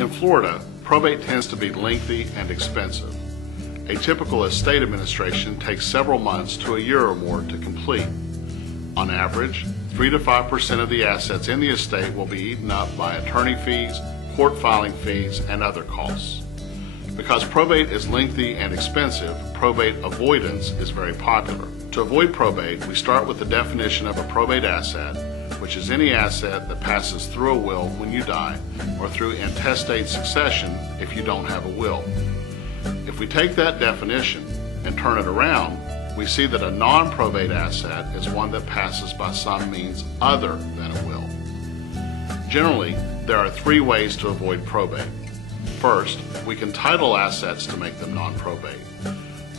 In Florida, probate tends to be lengthy and expensive. A typical estate administration takes several months to a year or more to complete. On average, 3 to 5% of the assets in the estate will be eaten up by attorney fees, court filing fees, and other costs. Because probate is lengthy and expensive, probate avoidance is very popular. To avoid probate, we start with the definition of a probate asset, which is any asset that passes through a will when you die or through intestate succession if you don't have a will. If we take that definition and turn it around, we see that a non-probate asset is one that passes by some means other than a will. Generally, there are 3 ways to avoid probate. First, we can title assets to make them non-probate.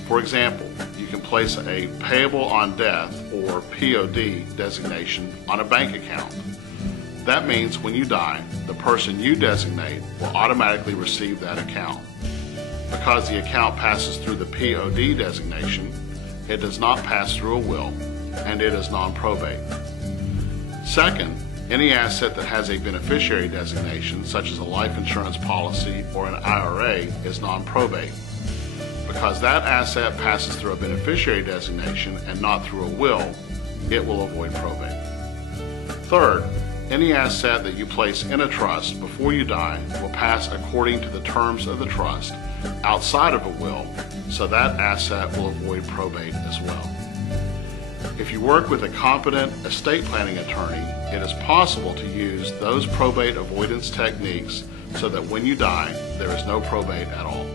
For example, you can place a payable on death or POD designation on a bank account. That means when you die, the person you designate will automatically receive that account. Because the account passes through the POD designation, it does not pass through a will, and it is non-probate. Second, any asset that has a beneficiary designation, such as a life insurance policy or an IRA, is non-probate. Because that asset passes through a beneficiary designation and not through a will, it will avoid probate. Third, any asset that you place in a trust before you die will pass according to the terms of the trust outside of a will, so that asset will avoid probate as well. If you work with a competent estate planning attorney, it is possible to use those probate avoidance techniques so that when you die, there is no probate at all.